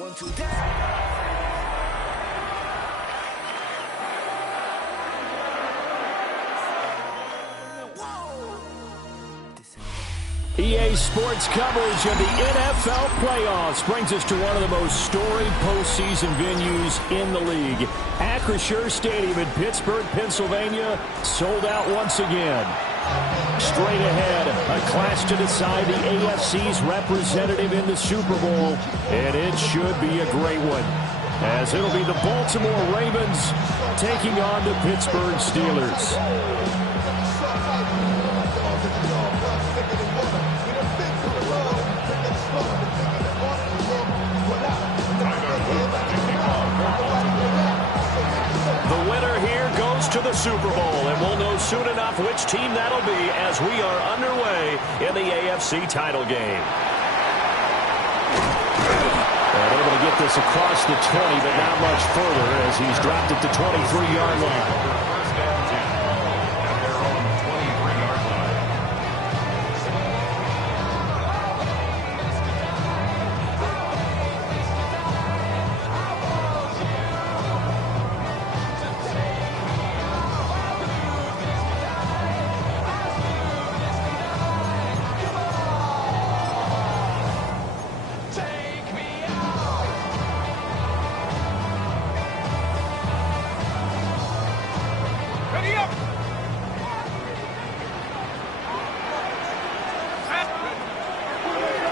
1, 2, 3. EA Sports coverage of the NFL playoffs brings us to one of the most storied postseason venues in the league. Acrisure Stadium in Pittsburgh, Pennsylvania, sold out once again. Straight ahead, a clash to decide the AFC's representative in the Super Bowl, and it should be a great one, as it'll be the Baltimore Ravens taking on the Pittsburgh Steelers. The winner here goes to the Super Bowl, and we'll know soon enough which team that'll be as we are underway in the AFC title game. And able to get this across the 20, but not much further as he's dropped at the 23-yard line.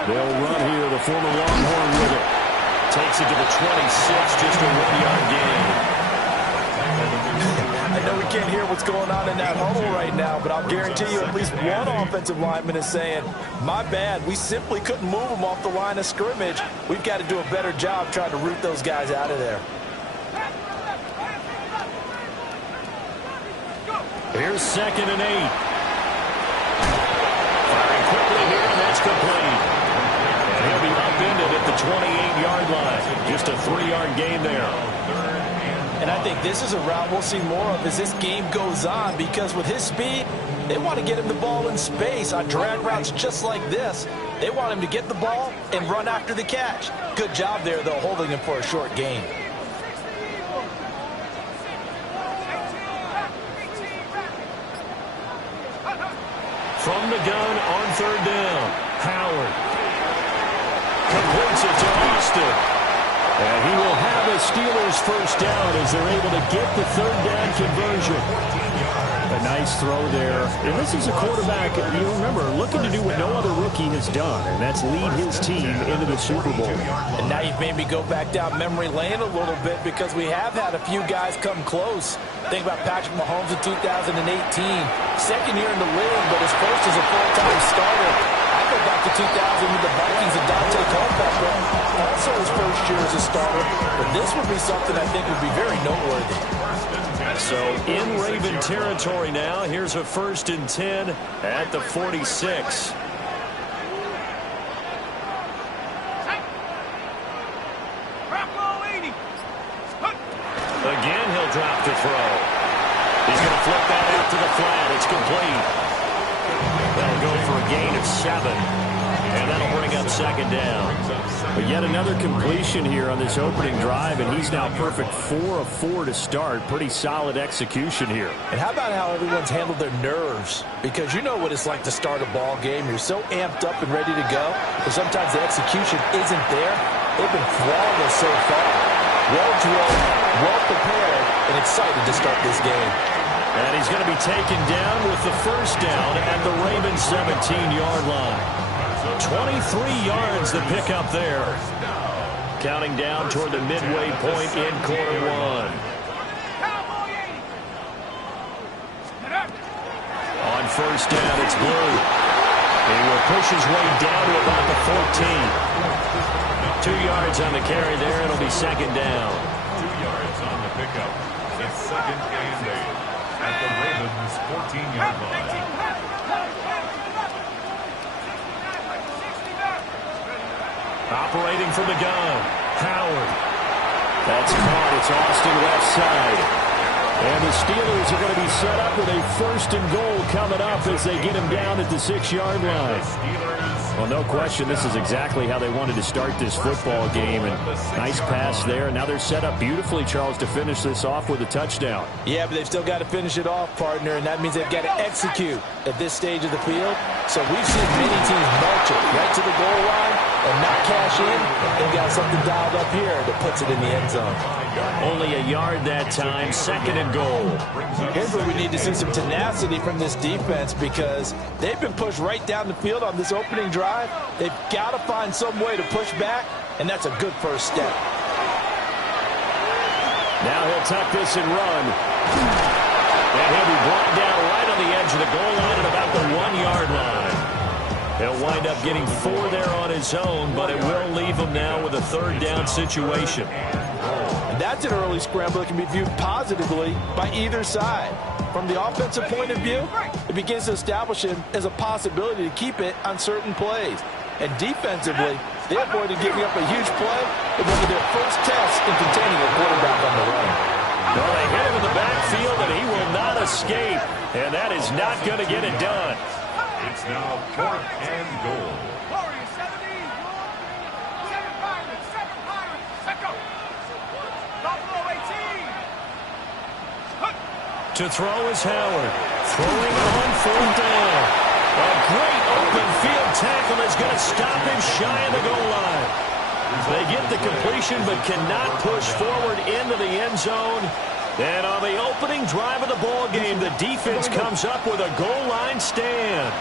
They'll run here, the former Longhorn with it. Takes it to the 26, just a 1-yard gain. I know we can't hear what's going on in that huddle right now, but I'll guarantee you at least one offensive lineman is saying, my bad, we simply couldn't move them off the line of scrimmage. We've got to do a better job trying to root those guys out of there. Here's 2nd and 8. Firing quickly here, and that's complete. And he'll be upended at the 28-yard line. Just a 3-yard gain there. And I think this is a route we'll see more of as this game goes on, because with his speed, they want to get him the ball in space on drag routes just like this. They want him to get the ball and run after the catch. Good job there, though, holding him for a short gain. From the gun on 3rd down, Howard completes it to Austin. And he will have a Steelers first down as they're able to get the 3rd down conversion. A nice throw there. And this is a quarterback, you remember, looking to do what no other rookie has done, and that's lead his team into the Super Bowl. And now you've made me go back down memory lane a little bit, because we have had a few guys come close. Think about Patrick Mahomes in 2018. Second year in the league, but his first as a full-time starter. I go back to 2000 with the Vikings and Dante Culpepper. Also his first year as a starter. But this would be something I think would be very noteworthy. So in Raven territory now, here's a 1st and 10 at the 46. Again, he'll drop to throw. He's going to flip that out to the flat. It's complete. That'll go for a gain of 7. And that'll bring up 2nd down. But yet another completion here on this opening drive, and he's now perfect 4 of 4 to start. Pretty solid execution here. And how about how everyone's handled their nerves? Because you know what it's like to start a ball game. You're so amped up and ready to go, but sometimes the execution isn't there. They've been flawless so far. Well-drilled, well-prepared, and excited to start this game. And he's going to be taken down with the first down at the Ravens 17-yard line. 23 yards the pickup there. Counting down toward the midway point in quarter 1. On first down, it's Blue. He will push his way down to about the 14. 2 yards on the carry there. It'll be 2nd down. 2 yards on the pickup. It's 2nd and 8 at the Ravens 14-yard line. Operating from the gun, Howard. That's caught. It's Austin left side. And the Steelers are going to be set up with a 1st and goal coming up as they get him down at the 6-yard line. Steelers Well, no question, this is exactly how they wanted to start this football game. And nice pass there. Now they're set up beautifully, Charles, to finish this off with a touchdown. Yeah, but they've still got to finish it off, partner, and that means they've got to execute at this stage of the field. So we've seen many teams march it right to the goal line and not cash in. They've got something dialed up here that puts it in the end zone. Only a yard that time, 2nd and goal. Here's where we need to see some tenacity from this defense because they've been pushed right down the field on this opening drive. They've got to find some way to push back, and that's a good first step. Now he'll tuck this and run. And he'll be brought down right on the edge of the goal line at about the 1-yard line. He'll wind up getting 4 there on his own, but it will leave him now with a 3rd down situation. And that's an early scramble that can be viewed positively by either side. From the offensive point of view, it begins to establish him as a possibility to keep it on certain plays. And defensively, they avoided giving up a huge play in one of their first tests in containing a quarterback on the run. Well, they hit him in the backfield, and he will not escape. And that is not going to get it done. It's now 4th and goal. To throw is Howard. Throwing on 4th down. A great open field tackle is going to stop him shy of the goal line. They get the completion but cannot push forward into the end zone. And on the opening drive of the ball game, the defense comes up with a goal line stand.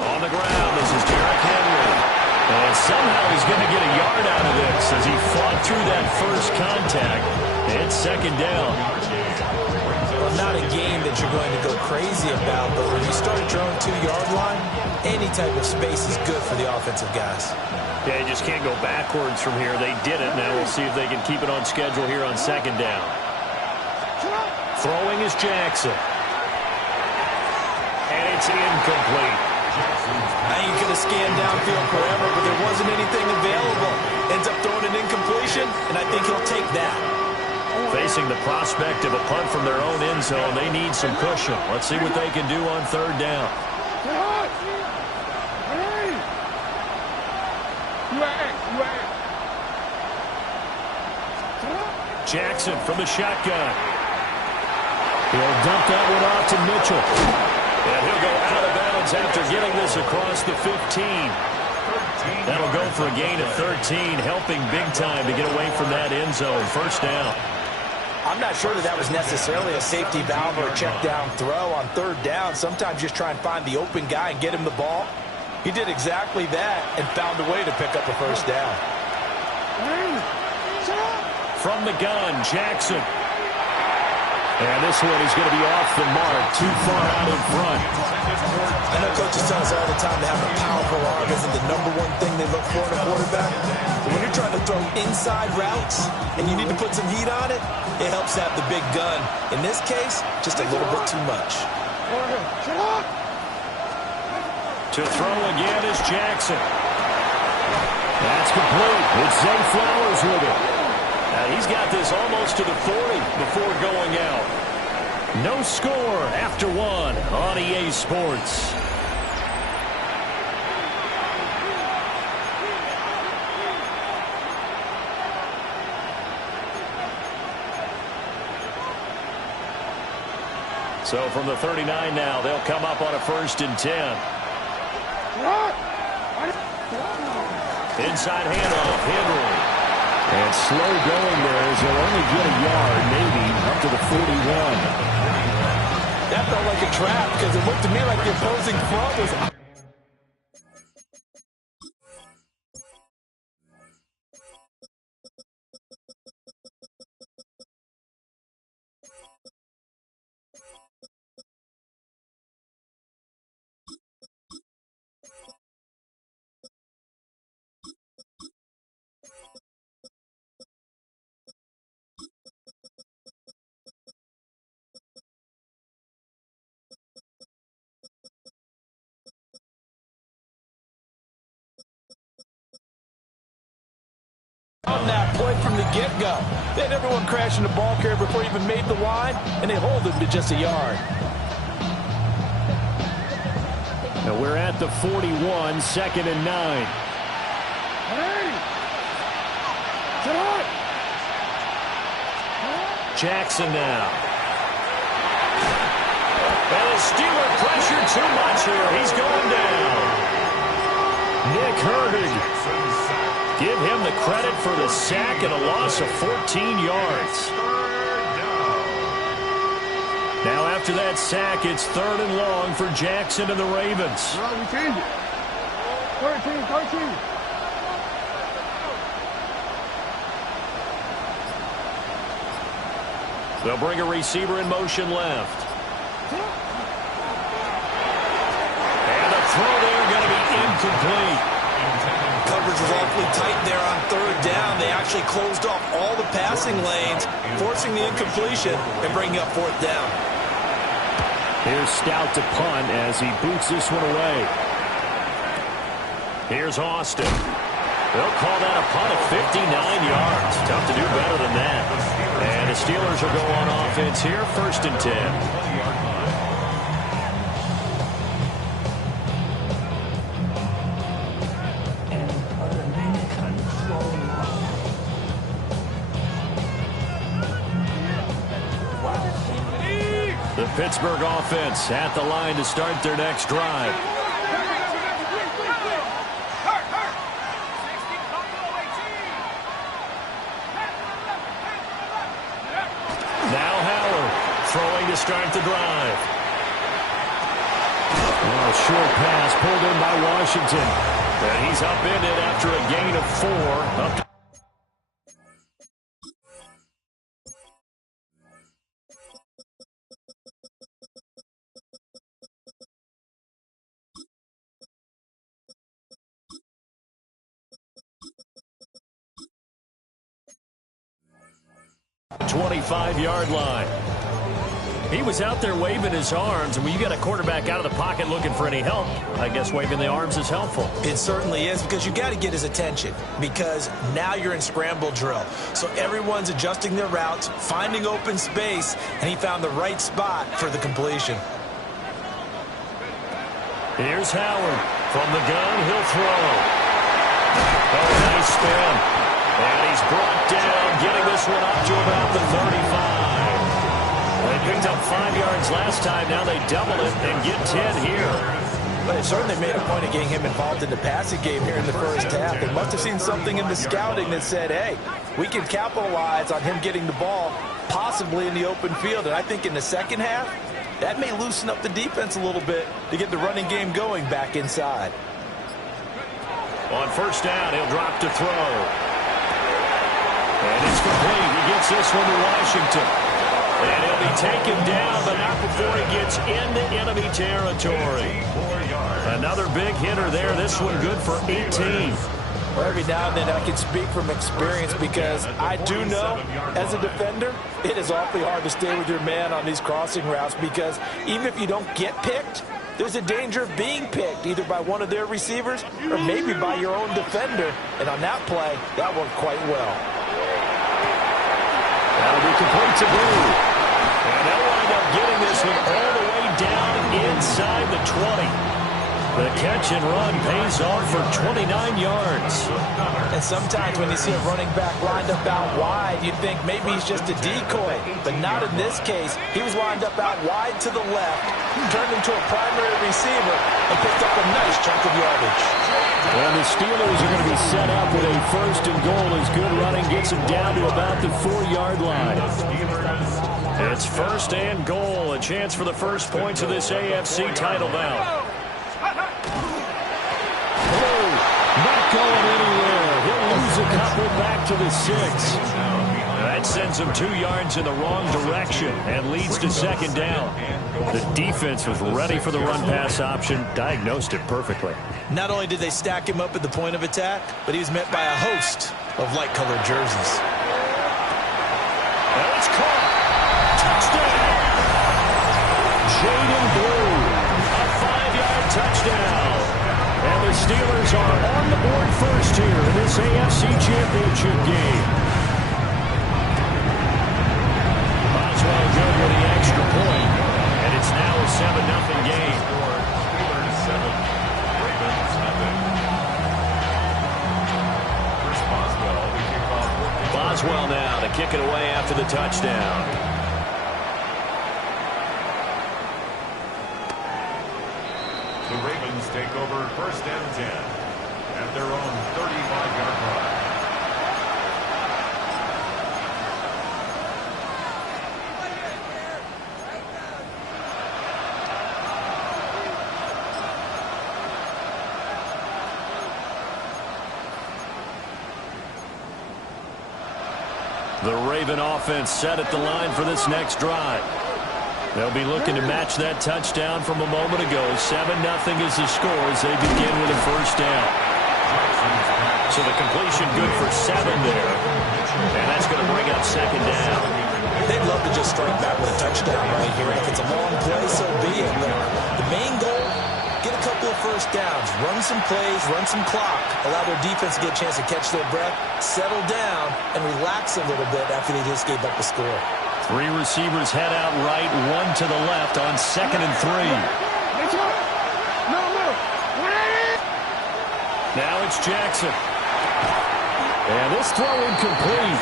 On the ground, this is Derrick Henry. And somehow he's going to get a yard out of this as he fought through that first contact. It's 2nd down. Well, not a game that you're going to go crazy about, but when you start at your own 2-yard line, any type of space is good for the offensive guys. Yeah, you just can't go backwards from here. They did it. Now we'll see if they can keep it on schedule here on 2nd down. Throwing is Jackson. And it's incomplete. Now you could have scanned downfield forever, but there wasn't anything available. Ends up throwing an incompletion, and I think he'll take that. Facing the prospect of a punt from their own end zone, they need some cushion. Let's see what they can do on 3rd down. Jackson from the shotgun. He'll dump that one off to Mitchell. And he'll go out of bounds after getting this across the 15. That'll go for a gain of 13, helping big time to get away from that end zone. 1st down. I'm not sure that was necessarily a safety valve or a check down throw on 3rd down. Sometimes just try and find the open guy and get him the ball. He did exactly that and found a way to pick up a 1st down. From the gun, Jackson. And this one is going to be off the mark, too far out in front. I know coaches tell us all the time to have a powerful arm isn't the #1 thing they look for in a quarterback. But when you're trying to throw inside routes and you need to put some heat on it, it helps have the big gun. In this case, just a little bit too much. To throw again is Jackson. That's complete. It's Zay Flowers with it. He's got this almost to the 40 before going out. No score after 1 on EA Sports. So from the 39 now, they'll come up on a 1st and 10. Inside handoff, Henry. And slow going there as he'll only get a yard, maybe up to the 41. That felt like a trap because it looked to me like the opposing front was... On that point from the get-go. They had everyone crashing the ball carrier before he even made the line, and they hold him to just a yard. And we're at the 41, 2nd and 9. Jackson now. And the Steeler pressure too much here. He's going down. Nick Herbig. Give him the credit for the sack and a loss of 14 yards. Now after that sack, it's 3rd and long for Jackson and the Ravens. We change it. 13. They'll bring a receiver in motion left. And the throw there going to be incomplete. Coverage was awfully tight there on 3rd down. They actually closed off all the passing lanes, forcing the incompletion and bringing up 4th down. Here's Stout to punt as he boots this one away. Here's Austin. They'll call that a punt of 59 yards. Tough to do better than that. And the Steelers will go on offense here, 1st and 10. The Pittsburgh offense at the line to start their next drive. Now Howard throwing to start the drive. Oh, short pass pulled in by Washington. And he's upended after a gain of 4. Up to 25-yard line. He was out there waving his arms, and when you got a quarterback out of the pocket looking for any help, I guess waving the arms is helpful. It certainly is, because you got to get his attention, because now you're in scramble drill. So everyone's adjusting their routes, finding open space, and he found the right spot for the completion. Here's Howard. From the gun, he'll throw. Oh, nice spin. And he's brought down, getting this one up to about the 35. They picked up 5 yards last time. Now they double it and get 10 here. But it certainly made a point of getting him involved in the passing game here in the first half. They must have seen something in the scouting that said, hey, we can capitalize on him getting the ball possibly in the open field. And I think in the second half, that may loosen up the defense a little bit to get the running game going back inside. On 1st down, he'll drop to throw. And it's complete. He gets this one to Washington. And he'll be taken down, but not before he gets into enemy territory. Another big hitter there. This one good for 18. Well, every now and then I can speak from experience, because I do know as a defender, it is awfully hard to stay with your man on these crossing routes, because even if you don't get picked, there's a danger of being picked either by one of their receivers or maybe by your own defender. And on that play, that worked quite well. That'll be complete to Blue. And they'll wind up getting this one all the way down inside the 20. The catch and run pays off for 29 yards. And sometimes when you see a running back lined up out wide, you think maybe he's just a decoy. But not in this case. He was lined up out wide to the left, turned into a primary receiver, and picked up a nice chunk of yardage. Well, the Steelers are going to be set up with a 1st and goal as good running gets them down to about the 4-yard line. It's 1st and goal, a chance for the first points of this AFC title bout. Oh, not going anywhere. He'll lose a couple back to the 6. That sends him 2 yards in the wrong direction and leads to 2nd down. The defense was ready for the run-pass option, diagnosed it perfectly. Not only did they stack him up at the point of attack, but he was met by a host of light-colored jerseys. And it's caught. Touchdown. Jaden Blue. A 5-yard touchdown. And the Steelers are on the board first here in this AFC Championship game. Boswell good with the extra point. And it's now a 7-0 game. Maxwell now to kick it away after the touchdown. The Ravens take over 1st and 10 at their own 35-yard line. The Raven offense set at the line for this next drive. They'll be looking to match that touchdown from a moment ago. 7-0 is the score as they begin with a first down. So the completion good for 7 there. And that's going to bring up 2nd down. They'd love to just strike back with a touchdown right here. If it's a long play, so be it. The main goal, get a couple of first downs, run some plays, run some clock, allow their defense to get a chance to catch their breath, settle down, and relax a little bit after they just gave up a score. 3 receivers head out right, 1 to the left on 2nd and 3. Now it's Jackson. And this throw incomplete.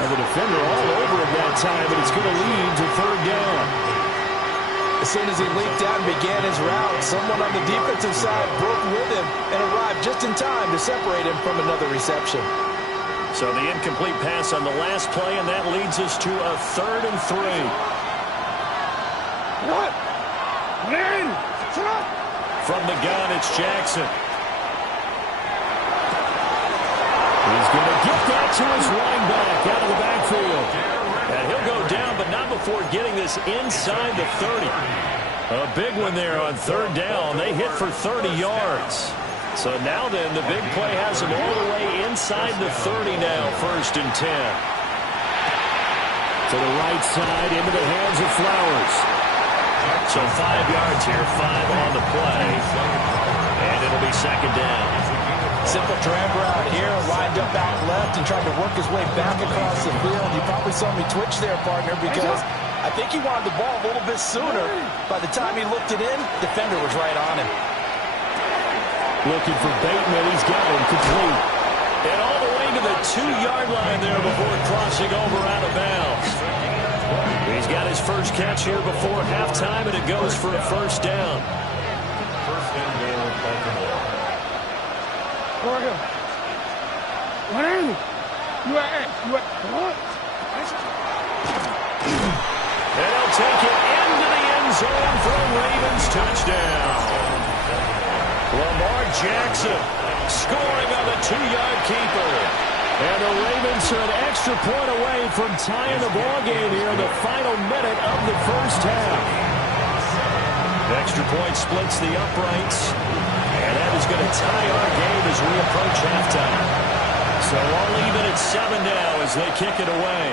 And the defender all over him that time, but it's going to lead to 3rd down. As soon as he leaped out and began his route, someone on the defensive side broke with him and arrived just in time to separate him from another reception. So the incomplete pass on the last play, and that leads us to a 3rd and 3. From the gun, it's Jackson. He's going to get that to his running back out of the backfield. And he'll go down, but not before getting this inside the 30. A big one there on 3rd down. They hit for 30 yards. So now then, the big play has him all the way inside the 30 now, 1st and 10. To the right side, into the hands of Flowers. So 5 yards here, 5 on the play. And it'll be 2nd down. Simple drag route here, lined up out left and tried to work his way back across the field. You probably saw me twitch there, partner, because I think he wanted the ball a little bit sooner. By the time he looked it in, defender was right on him. Looking for Bateman. He's got him complete. And all the way to the 2-yard line there before crossing over out of bounds. He's got his first catch here before halftime, and it goes for a 1st down. 1st and goal, Baltimore. And he'll take it into the end zone for a Ravens touchdown. Lamar Jackson scoring on the 2-yard keeper. And the Ravens are an extra point away from tying the ballgame here in the final minute of the first half. Extra point splits the uprights. And that is going to tie our game as we approach halftime. So all even at 7 now as they kick it away.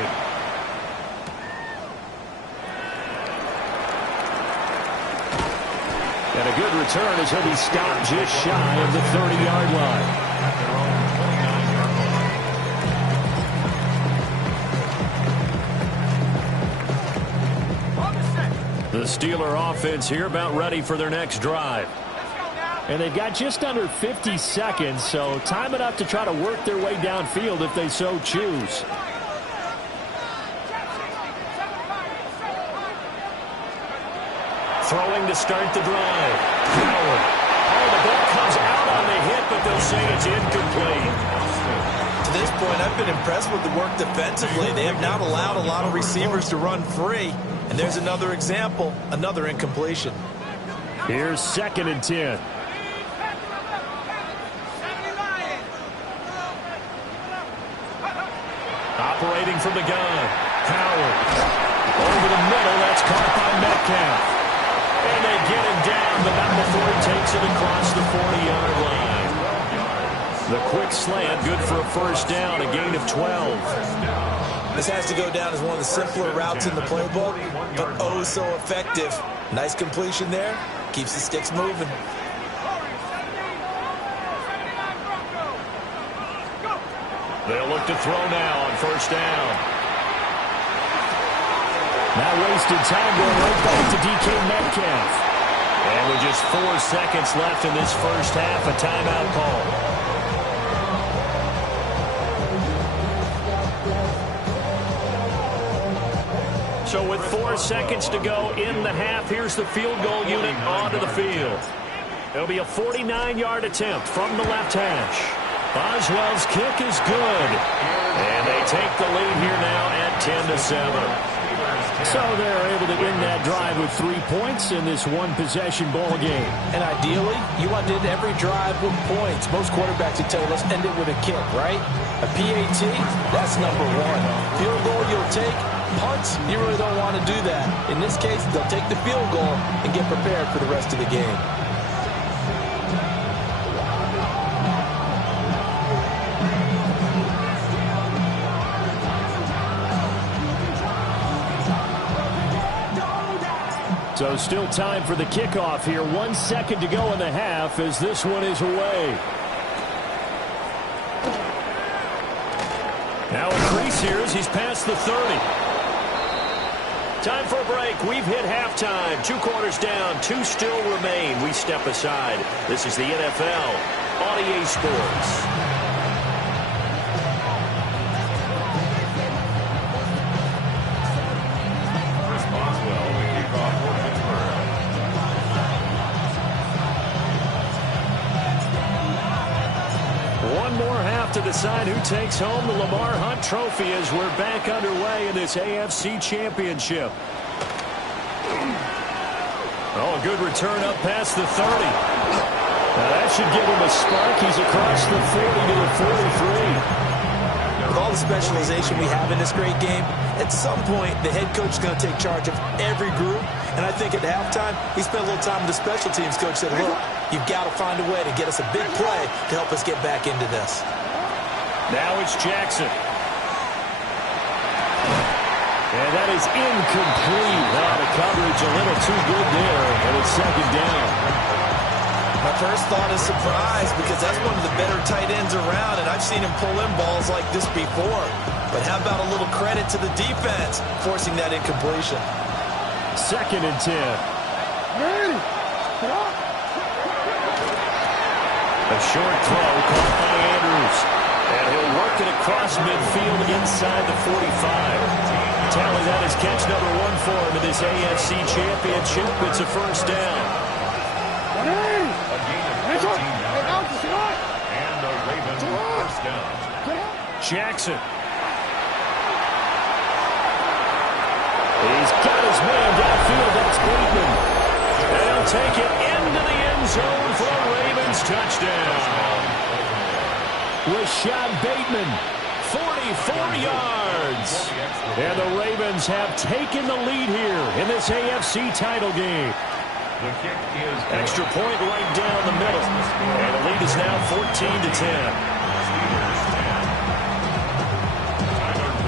And a good return as he'll be stopped just shy of the 30-yard line. The Steeler offense here about ready for their next drive. And they've got just under 50 seconds, so time enough to try to work their way downfield if they so choose. Throwing to start the drive. Howard. Oh, the ball comes out on the hit, but they'll say it's incomplete. To this point, I've been impressed with the work defensively. They have not allowed a lot of receivers to run free. And there's another example, another incompletion. Here's 2nd and 10. Operating from the gun. Howard. Over the middle, that's caught by Metcalf. And they get him down, but not before he takes it across the 40-yard line. The quick slant, good for a 1st down, a gain of 12. This has to go down as one of the simpler routes in the playbook, but oh so effective. Nice completion there. Keeps the sticks moving. They'll look to throw now on 1st down. Now wasted time going right back to DK Metcalf. And with just 4 seconds left in this first half, a timeout call. So with 4 seconds to go in the half, here's the field goal unit onto the field. It'll be a 49-yard attempt from the left hash. Boswell's kick is good. And they take the lead here now at 10-7. So they're able to end that drive with 3 points in this one-possession ball game. And ideally, you want to end every drive with points. Most quarterbacks would tell you, let's end it with a kick, right? A PAT, that's number 1. Field goal you'll take. Punts, you really don't want to do that. In this case, they'll take the field goal and get prepared for the rest of the game. So still time for the kickoff here. 1 second to go in the half as this one is away. Now a crease here as he's past the 30. Time for a break. We've hit halftime. 2 quarters down. 2 still remain. We step aside. This is the NFL on EA Sports. To decide who takes home the Lamar Hunt Trophy as we're back underway in this AFC Championship. Oh, a good return up past the 30. Now that should give him a spark. He's across the 40 to the 43. With all the specialization we have in this great game, at some point the head coach is going to take charge of every group. And I think at halftime, he spent a little time with the special teams coach, said, look, you've got to find a way to get us a big play to help us get back into this. Now it's Jackson. And that is incomplete. The coverage a little too good there, and it's second down. My first thought is surprise because that's one of the better tight ends around, and I've seen him pull in balls like this before. But how about a little credit to the defense forcing that incompletion? 2nd and 10. A short throw caught by Andrews. And he'll work it across midfield inside the 45. Tally, that is catch number 1 for him in this AFC Championship. It's a first down. And the Ravens first down. Jackson. He's got his man downfield. That's Bateman. And he'll take it into the end zone for a Ravens touchdown. Rashad Bateman, 44 yards. And the Ravens have taken the lead here in this AFC title game. The kick is extra point right down the middle. And the lead is now 14-10.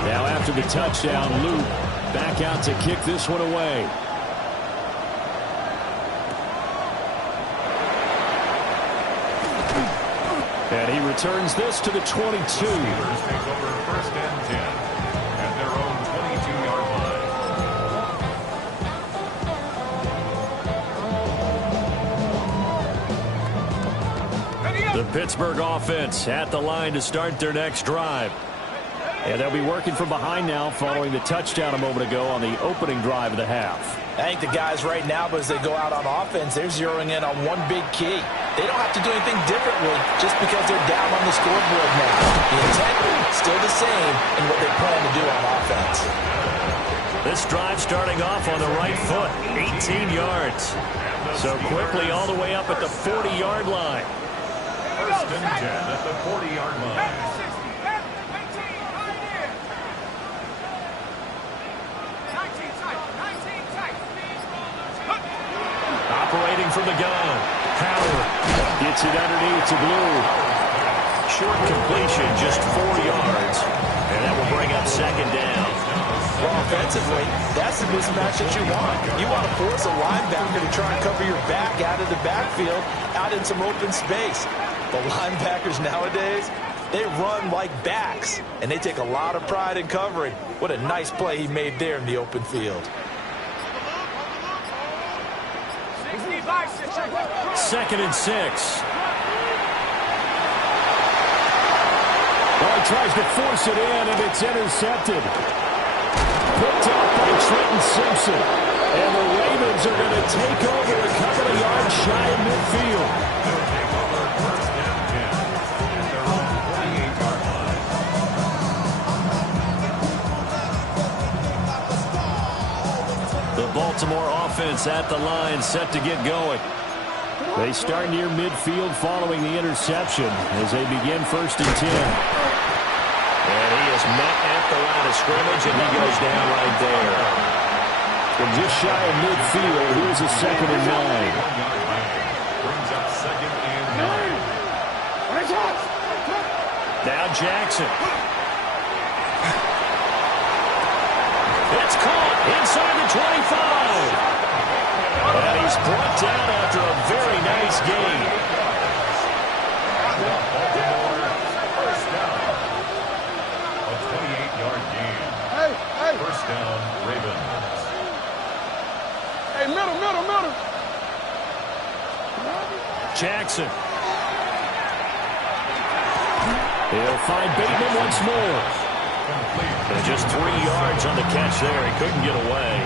Now after the touchdown, Luke back out to kick this one away. And he returns this to the 22. Take over 1st and 10 at their own 22-yard line. The Pittsburgh offense at the line to start their next drive. And they'll be working from behind now following the touchdown a moment ago on the opening drive of the half. I think the guys right now, but as they go out on offense, they're zeroing in on one big key. They don't have to do anything differently just because they're down on the scoreboard now. The intent still the same in what they plan to do on offense. This drive starting off on the right foot, 18 yards. So quickly all the way up at the 40-yard line. 1st and 10 at the 40-yard line. Operating from the gun. Howard gets it underneath to Blue. Short completion, just 4 yards. And that will bring up 2nd down. Well, offensively, that's the mismatch that you want. You want to force a linebacker to try and cover your back out of the backfield, out in some open space. The linebackers nowadays, they run like backs, and they take a lot of pride in covering. What a nice play he made there in the open field. 2nd and 6. Well, he tries to force it in, and it's intercepted. Picked up by Trenton Simpson. And the Ravens are going to take over a couple of yards shy of midfield. They'll take over first down 10 at their own 28-yard line. The Baltimore offense at the line, set to get going. They start near midfield following the interception as they begin 1st and 10. And he is met at the line of scrimmage, and he goes down right there. From just shy of midfield, here's a 2nd and 9. Brings up 2nd and 9. Now Jackson. It's caught inside the 25. And he's brought down after a very nice gain. Baltimore, first down. A 28-yard gain. Hey. First down, Ravens. Hey, middle. Jackson. He'll find Bateman once more. And just 3 yards on the catch there. He couldn't get away. A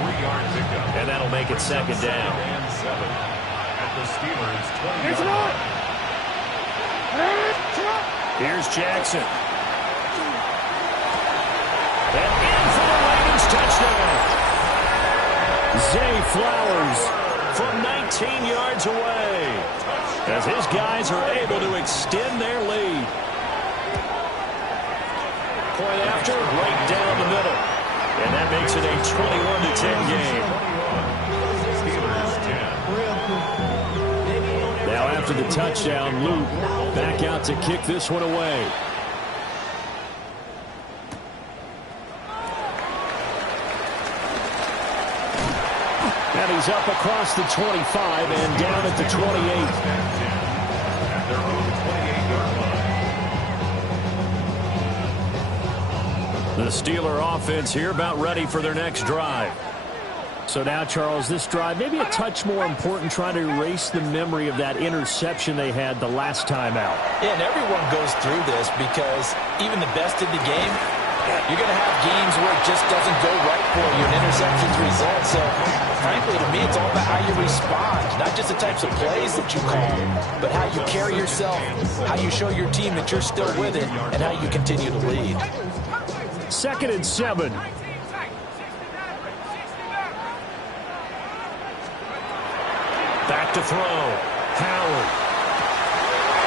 3-yard pickup. And that'll make it 2nd down. And 7 at the Steelers' 20-yard It's not. line. Here's Jackson. And in for the Ravens touchdown. Zay Flowers from 19 yards away as his guys are able to extend their lead. Point after, right down the middle. And that makes it a 21-10 game. Steelers 10. Now after the touchdown, Luke back out to kick this one away. And he's up across the 25 and down at the 28. At their own 28-yard line. The Steeler offense here about ready for their next drive. So now, Charles, this drive maybe a touch more important, trying to erase the memory of that interception they had the last time out. Yeah, and everyone goes through this because even the best in the game, you're going to have games where it just doesn't go right for you, and interceptions result. So, frankly, to me, it's all about how you respond, not just the types of plays that you call, but how you carry yourself, how you show your team that you're still with it, and how you continue to lead. 2nd and 7. Back to throw. Howard.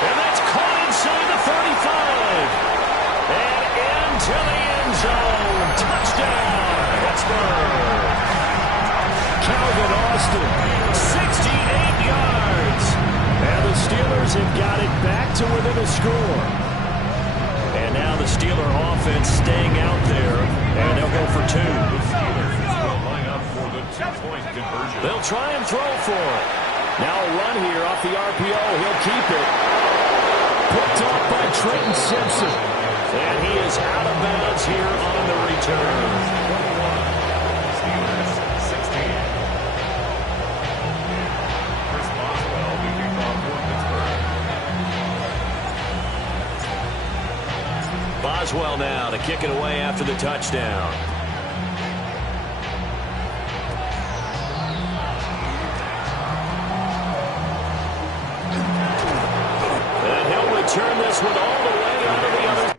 And that's caught inside the 35. And into the end zone. Touchdown, Pittsburgh. Calvin Austin, 68 yards. And the Steelers have got it back to within a score. And now the Steeler offense staying out there, and they'll go for 2. The Steelers will line up for the 2-point conversion. They'll try and throw for it. Now a run here off the RPO. He'll keep it. Picked up by Trenton Simpson. And he is out of bounds here on the return. Steelers 16. Chris Boswell leading off for Pittsburgh. Boswell now to kick it away after the touchdown. And he'll return this one all the way out of the other.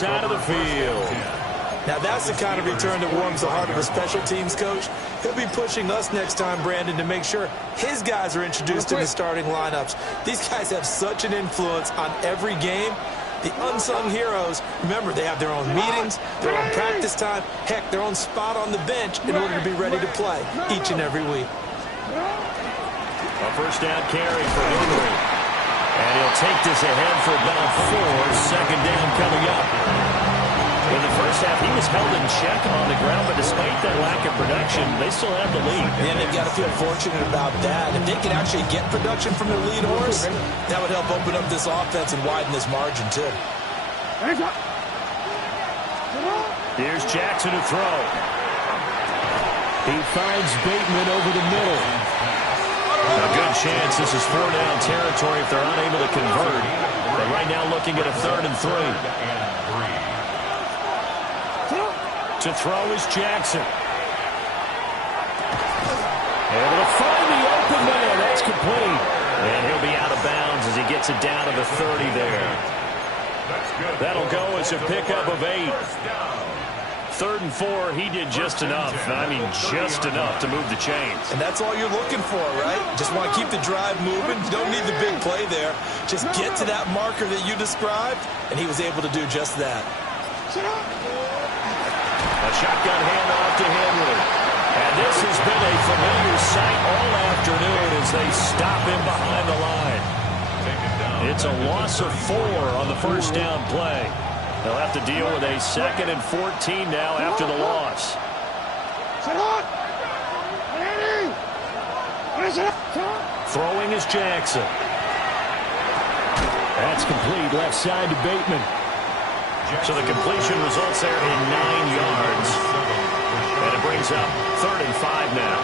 Out of the field. Now that's the kind of return that warms the heart of a special teams coach. He'll be pushing us next time, Brandon, to make sure his guys are introduced in the starting lineups. These guys have such an influence on every game. The unsung heroes, remember, they have their own meetings, their own practice time, heck, their own spot on the bench in order to be ready to play each and every week. A first down carry for Henry. And he'll take this ahead for about 4. 2nd down coming up. In the first half, he was held in check on the ground, but despite that lack of production, they still have the lead. And they've got to feel fortunate about that. If they can actually get production from their lead horse, that would help open up this offense and widen this margin, too. Here's Jackson to throw. He finds Bateman over the middle. A good chance this is 4-down territory if they're unable to convert. But right now looking at a 3rd and 3. To throw is Jackson. Able to find the open man. That's complete. And he'll be out of bounds as he gets it down to the 30 there. That'll go as a pickup of 8. 3rd and 4, he did just enough. I mean, just enough to move the chains. And that's all you're looking for, right? Just want to keep the drive moving. You don't need the big play there. Just get to that marker that you described, and he was able to do just that. A shotgun handoff to Henry. And this has been a familiar sight all afternoon as they stop him behind the line. It's a loss of 4 on the first down play. They'll have to deal with a 2nd and 14 now after the loss. Throwing is Jackson. That's complete left side to Bateman. So the completion results there in 9 yards. And it brings up 3rd and 5 now.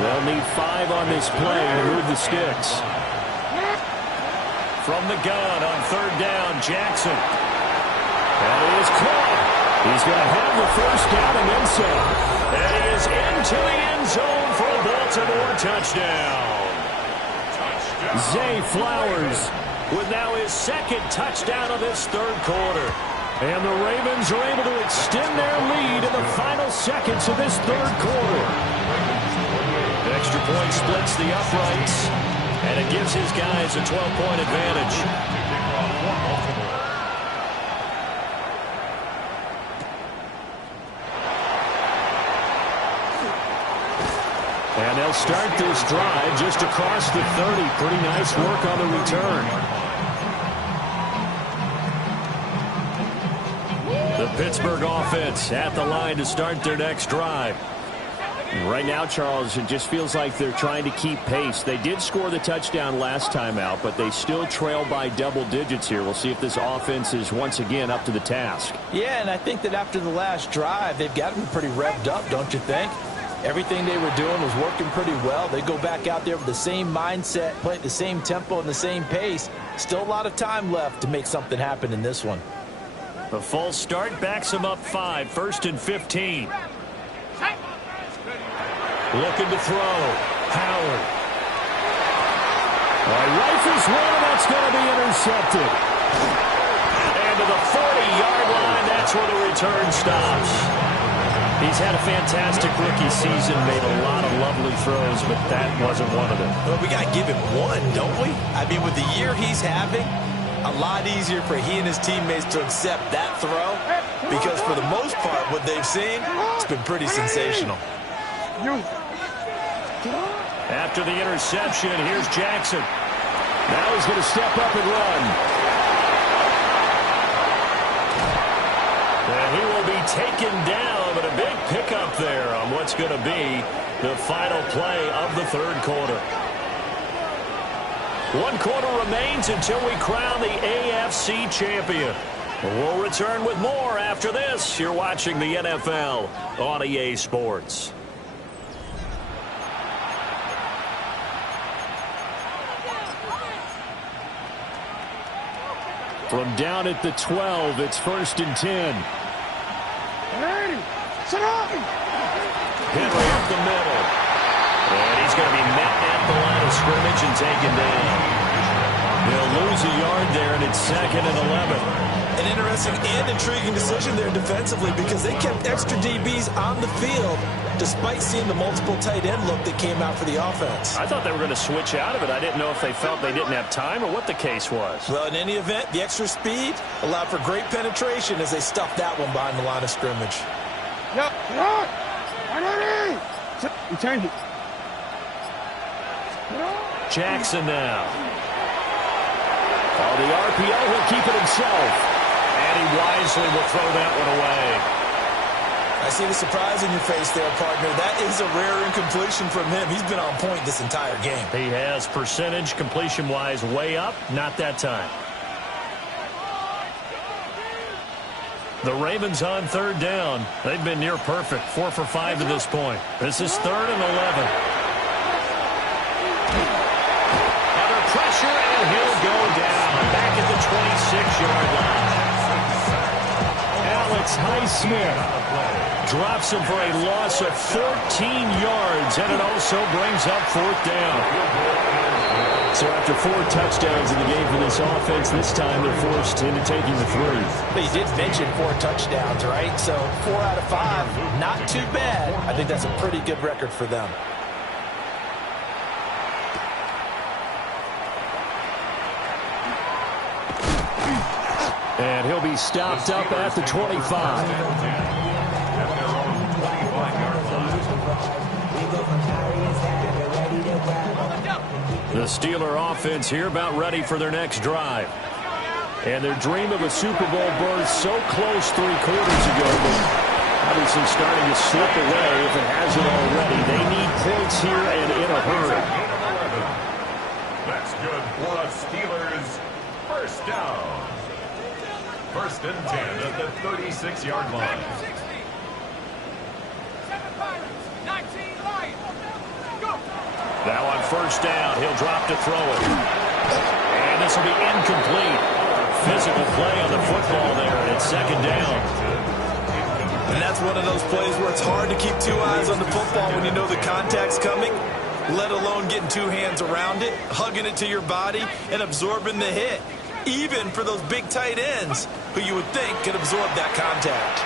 They'll need 5 on this play to move the sticks. From the gun on 3rd down, Jackson. And he is caught. He's going to have the first down and then some. And he is into the end zone for a Baltimore touchdown. Zay Flowers with now his 2nd touchdown of this 3rd quarter. And the Ravens are able to extend their lead in the final seconds of this 3rd quarter. The extra point splits the uprights, and it gives his guys a 12-point advantage. And they'll start this drive just across the 30. Pretty nice work on the return. The Pittsburgh offense at the line to start their next drive. Right now, Charles, it just feels like they're trying to keep pace. They did score the touchdown last time out, but they still trail by double digits here. We'll see if this offense is once again up to the task. Yeah, and I think that after the last drive, they've got to be pretty revved up, don't you think? Everything they were doing was working pretty well. They go back out there with the same mindset, play at the same tempo and the same pace. Still a lot of time left to make something happen in this one. The false start backs them up 5, 1st and 15. Looking to throw. Howard. Rifles one, and that's going to be intercepted. And to the 40-yard line, that's where the return stops. He's had a fantastic rookie season, made a lot of lovely throws, but that wasn't one of them. Well, we got to give him one, don't we? I mean, with the year he's having, a lot easier for he and his teammates to accept that throw because for the most part, what they've seen, it's been pretty sensational. After the interception, here's Jackson. Now he's going to step up and run. And he will be taken down, but a big pickup there on what's going to be the final play of the 3rd quarter. 1 quarter remains until we crown the AFC champion. We'll return with more after this. You're watching the NFL on EA Sports. From down at the 12, it's 1st and 10. Henry up the middle. And he's going to be met at the line of scrimmage and taken down. They'll lose a yard there, and it's 2nd and 11. An interesting and intriguing decision there defensively because they kept extra DBs on the field despite seeing the multiple tight end look that came out for the offense. I thought they were going to switch out of it. I didn't know if they felt they didn't have time or what the case was. Well, in any event, the extra speed allowed for great penetration as they stuffed that one behind the line of scrimmage. Yep. Change it. Jackson now. Oh, the RPO will keep it himself. And he wisely will throw that one away. I see the surprise in your face there, partner. That is a rare incompletion from him. He's been on point this entire game. He has percentage completion-wise way up. Not that time. The Ravens on third down. They've been near perfect. 4 for 5 to this point. This is 3rd and 11. Under pressure, and he'll go down. Back at the 26-yard line. Alex Highsmith drops him for a loss of 14 yards, and it also brings up 4th down. So after 4 touchdowns in the game for this offense, this time they're forced into taking the 3. But you did mention 4 touchdowns, right? So 4 out of 5, not too bad. I think that's a pretty good record for them. And he'll be stopped up at the 25. The Steeler offense here about ready for their next drive. And their dream of a Super Bowl berth so close 3 quarters ago, but obviously starting to slip away if it hasn't already. They need points here and in a hurry. That's good for the Steelers. First down. 1st and 10 at the 36-yard line. Now on 1st down, he'll drop to throw it. And this will be incomplete. Physical play on the football there, and it's 2nd down. And that's one of those plays where it's hard to keep 2 eyes on the football when you know the contact's coming, let alone getting 2 hands around it, hugging it to your body, and absorbing the hit. Even for those big tight ends who you would think could absorb that contact.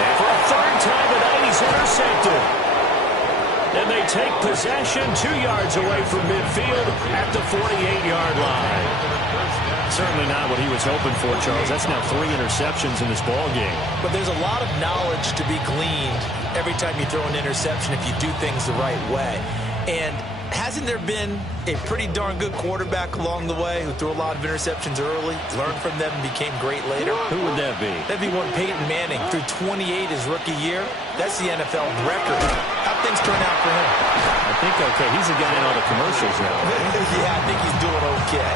And for a 3rd time tonight, he's intercepted. And they take possession 2 yards away from midfield at the 48-yard line. Certainly not what he was hoping for, Charles. That's now 3 interceptions in this ball game. But there's a lot of knowledge to be gleaned every time you throw an interception if you do things the right way. And hasn't there been a pretty darn good quarterback along the way who threw a lot of interceptions early, learned from them, and became great later? Who would that be? That'd be one Peyton Manning. Threw 28 his rookie year. That's the NFL record. How'd things turn out for him? I think okay. He's the guy in all the commercials now. Yeah, I think he's doing okay.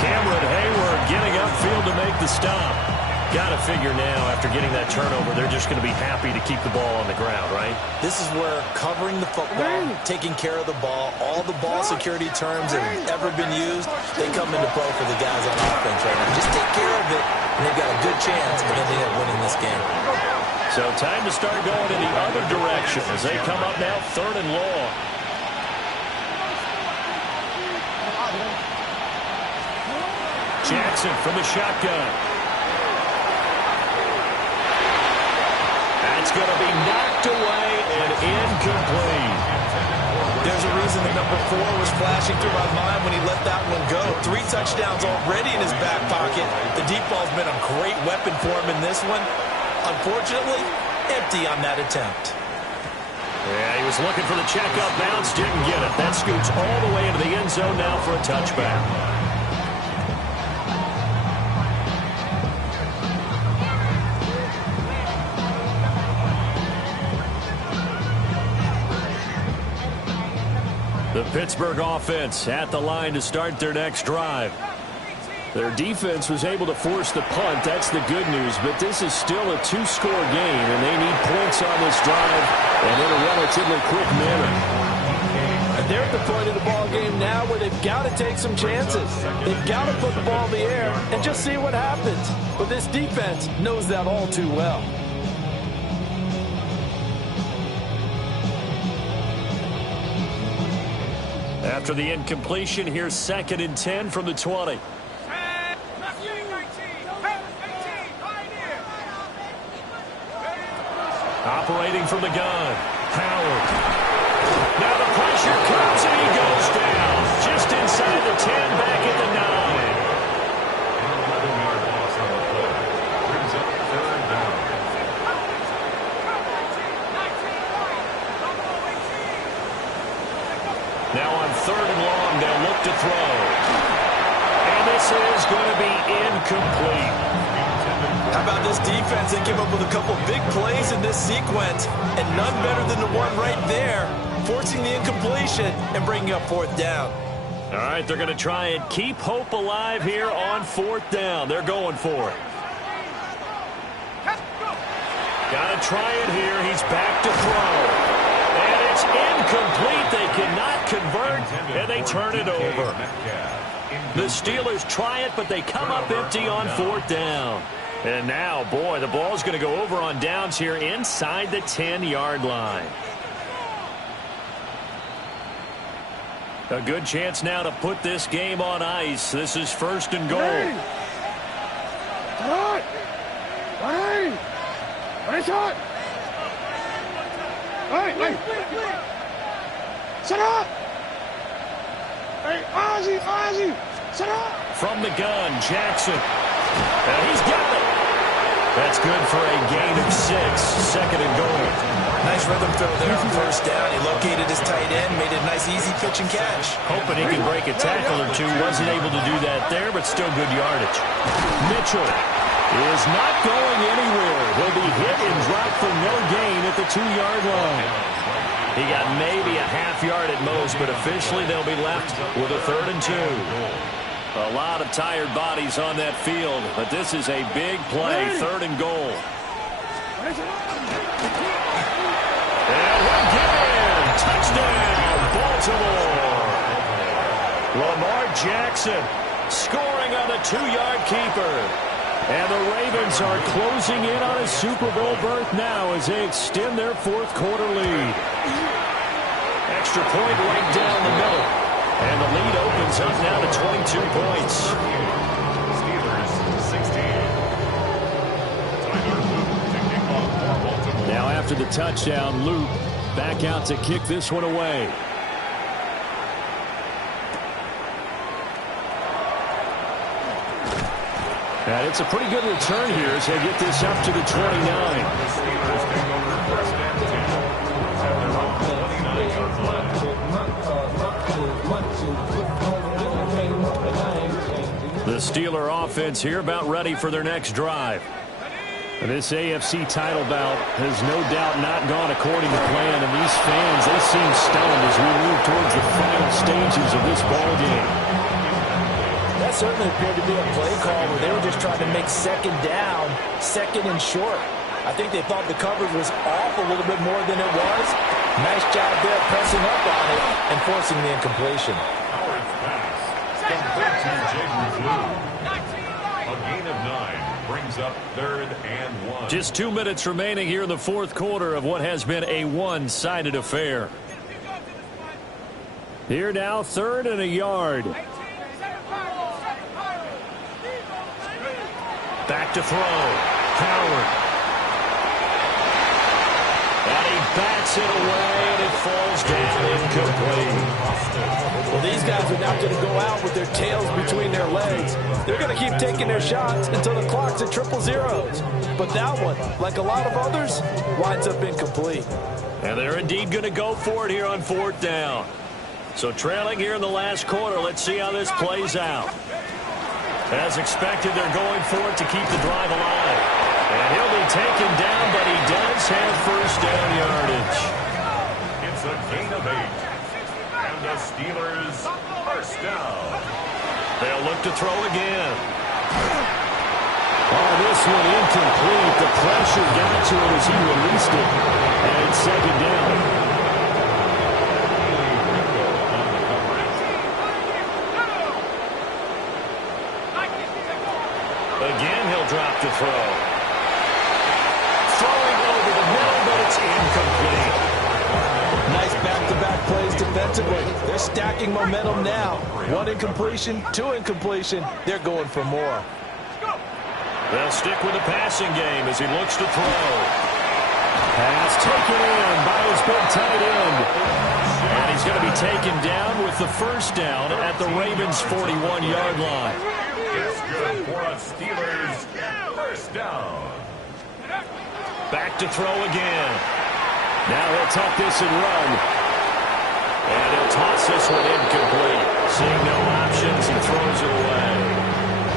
Cameron Hayward getting upfield to make the stop. Got to figure now, after getting that turnover, they're just going to be happy to keep the ball on the ground, right? This is where covering the football, taking care of the ball, all the ball security terms that have ever been used, they come into play for the guys on offense right now. Just take care of it, and they've got a good chance of ending up winning this game. So time to start going in the other direction as they come up now 3rd and long. Jackson from the shotgun. That's going to be knocked away and incomplete. There's a reason the number 4 was flashing through my mind when he let that one go. 3 touchdowns already in his back pocket. The deep ball's been a great weapon for him in this one. Unfortunately, empty on that attempt. Yeah, he was looking for the checkup bounce, didn't get it. That scoots all the way into the end zone now for a touchback. The Pittsburgh offense at the line to start their next drive. Their defense was able to force the punt. That's the good news. But this is still a 2-score game, and they need points on this drive and in a relatively quick manner. And they're at the point of the ball game now where they've got to take some chances. They've got to put the ball in the air and just see what happens. But this defense knows that all too well. After the incompletion, here's 2nd and 10 from the 20. Operating from the gun, Howard. Now the pressure comes and he goes down. Just inside the 10, back at the 9. An 11-yard loss on the play. Brings up 3rd down. Now on 3rd and long, they'll look to throw. And this is going to be incomplete. How about this defense? They came up with a couple big plays in this sequence, and none better than the one right there, forcing the incompletion and bringing up fourth down. All right, they're going to try and keep hope alive here on fourth down. They're going for it. Got to try it here. He's back to throw. And it's incomplete. They cannot convert, and they turn it over. The Steelers try it, but they come up empty on fourth down. And now, boy, the ball's going to go over on downs here inside the 10-yard line. A good chance now to put this game on ice. This is first and goal. Hey, set up! Hey, Ozzie, set up! From the gun, Jackson. And he's got it. That's good for a gain of 6. Second and goal. Nice rhythm throw there on first down. He located his tight end, made it a nice easy pitch and catch. Hoping he can break a tackle or two. Wasn't able to do that there, but still good yardage. Mitchell is not going anywhere. He'll be hit and dropped for no gain at the 2-yard line. He got maybe a half yard at most, but officially they'll be left with a 3rd and 2. A lot of tired bodies on that field, but this is a big play, 3rd and goal. And again, touchdown, Baltimore. Lamar Jackson scoring on the 2-yard keeper. And the Ravens are closing in on a Super Bowl berth now as they extend their 4th quarter lead. Extra point right down the middle. And the lead opens up now to 22 points. Steelers 16. Now after the touchdown, Luke back out to kick this one away. And it's a pretty good return here as they get this up to the 29. Steelers take over first and 10. Have their own 29-yard line. The Steeler offense here about ready for their next drive. And this AFC title bout has no doubt not gone according to plan, and these fans, they seem stunned as we move towards the final stages of this ball game. That certainly appeared to be a play call where they were just trying to make second down, second and short. I think they thought the coverage was off a little bit more than it was. Nice job there pressing up on it and forcing the incompletion. Howard's pass complete to Jaden Blue. A gain of 9 brings up 3rd and 1. Just 2 minutes remaining here in the 4th quarter of what has been a one-sided affair. Here now, 3rd and a yard. Back to throw. Howard. And he bats it away, and it falls down incomplete. Well, these guys are not going to go out with their tails between their legs. They're going to keep taking their shots until the clock's at 000. But that one, like a lot of others, winds up incomplete. And they're indeed going to go for it here on 4th down. So trailing here in the last quarter, let's see how this plays out. As expected, they're going for it to keep the drive alive. And he'll be taken down, but he does have first down yardage. It's a gain of 8. And the Steelers first down. They'll look to throw again. Oh, this one incomplete. The pressure got to him as he released it. And it's second down. Again, he'll drop to throw. Throwing over the middle, but it's incomplete. Nice back-to-back plays defensively. They're stacking momentum now. 1 incompletion, 2 incompletion. They're going for more. They'll stick with the passing game as he looks to throw. Pass taken in by his big tight end. And he's going to be taken down with the first down at the Ravens' 41-yard line. It's good for a Steelers first down. Back to throw again. Now he'll tuck this and run. And he'll toss this one incomplete. Seeing no options, he throws it away.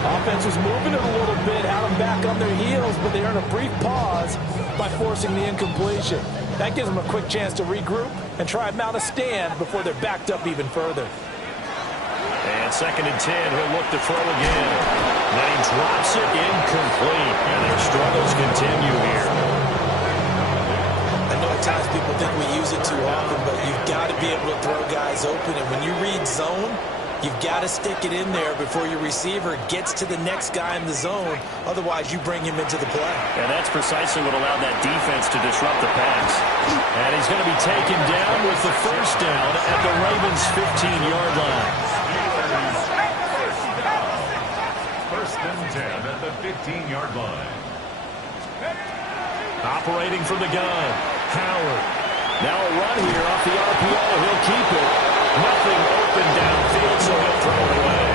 Offense was moving it a little bit, had them back on their heels, but they earned a brief pause by forcing the incompletion. That gives them a quick chance to regroup and try and mount a stand before they're backed up even further. And 2nd and 10, he'll look to throw again. Then he drops it incomplete, and their struggles continue here. I know at times people think we use it too often, but you've got to be able to throw guys open. And when you read zone, you've got to stick it in there before your receiver gets to the next guy in the zone. Otherwise, you bring him into the play. And that's precisely what allowed that defense to disrupt the pass. And he's going to be taken down with the first down at the Ravens' 15-yard line. First and 10 at the 15-yard line. Operating from the gun, Howard. Now a run here off the RPO. He'll keep it. Nothing open downfield, so he'll throw it away.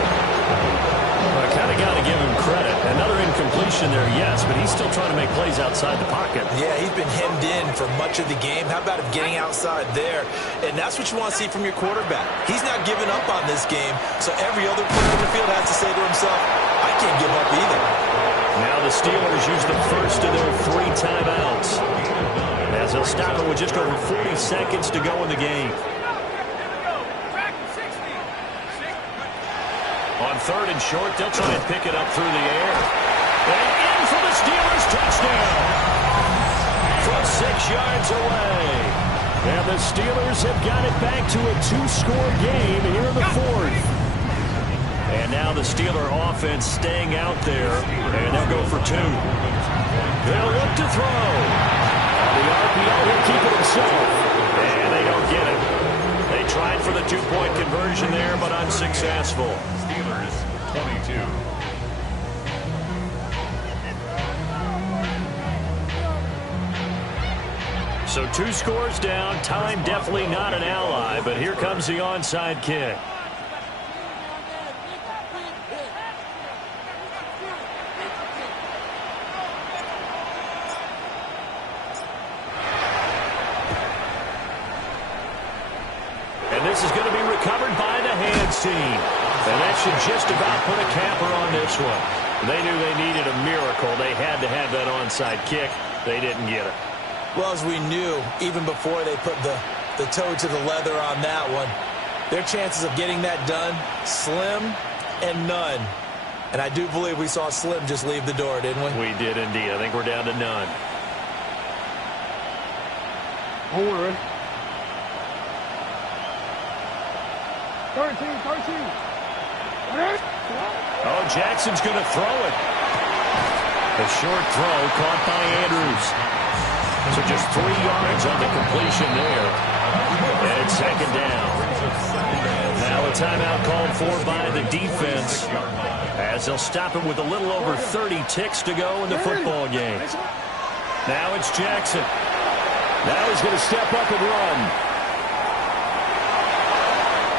Well, I kind of got to give him credit. Another incompletion there, yes, but he's still trying to make plays outside the pocket. Yeah, he's been hemmed in for much of the game. How about him getting outside there? And that's what you want to see from your quarterback. He's not giving up on this game, so every other player in the field has to say to himself, I can't give up either. Now the Steelers use the first of their 3 timeouts, as they'll stop it with just over 40 seconds to go in the game. On 3rd and short, they'll try and pick it up through the air. And in for the Steelers, touchdown! From 6 yards away. And the Steelers have got it back to a 2-score game here in the 4th. And now the Steeler offense staying out there, and they'll go for 2. They'll look to throw. On the RPO, he'll keep it himself. And they don't get it. They tried for the 2-point conversion there, but unsuccessful. Steelers 22. So 2 scores down. Time definitely not an ally, but here comes the onside kick. This is going to be recovered by the hands team. And that should just about put a capper on this one. They knew they needed a miracle. They had to have that onside kick. They didn't get it. Well, as we knew, even before they put the toe to the leather on that one, their chances of getting that done, slim and none. And I do believe we saw Slim just leave the door, didn't we? We did indeed. I think we're down to none. Don't worry. 13. Oh, Jackson's going to throw it. A short throw caught by Andrews. So just 3 yards on the completion there. And 2nd down. Now a timeout called for by the defense, as they'll stop it with a little over 30 ticks to go in the football game. Now it's Jackson. Now he's going to step up and run.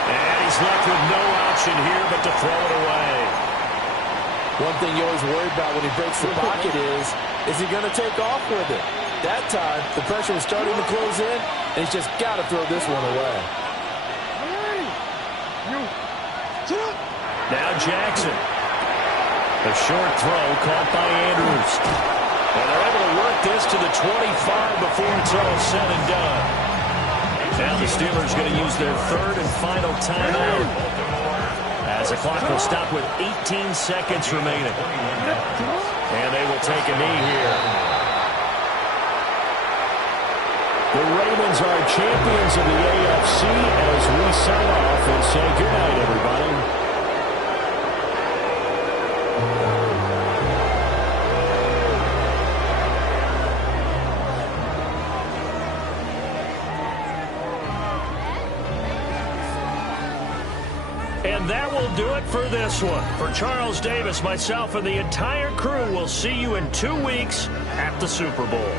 And he's left with no option here but to throw it away. One thing you always worry about when he breaks the pocket is he going to take off with it? That time, the pressure was starting to close in, and he's just got to throw this one away. Now Jackson. A short throw caught by Andrews. And they're able to work this to the 25 before it's all said and done. Now the Steelers going to use their 3rd and final timeout, as the clock will stop with 18 seconds remaining. And they will take a knee here. The Ravens are champions of the AFC as we sign off and say goodnight, everybody. And that will do it for this one. For Charles Davis, myself, and the entire crew, we'll see you in 2 weeks at the Super Bowl.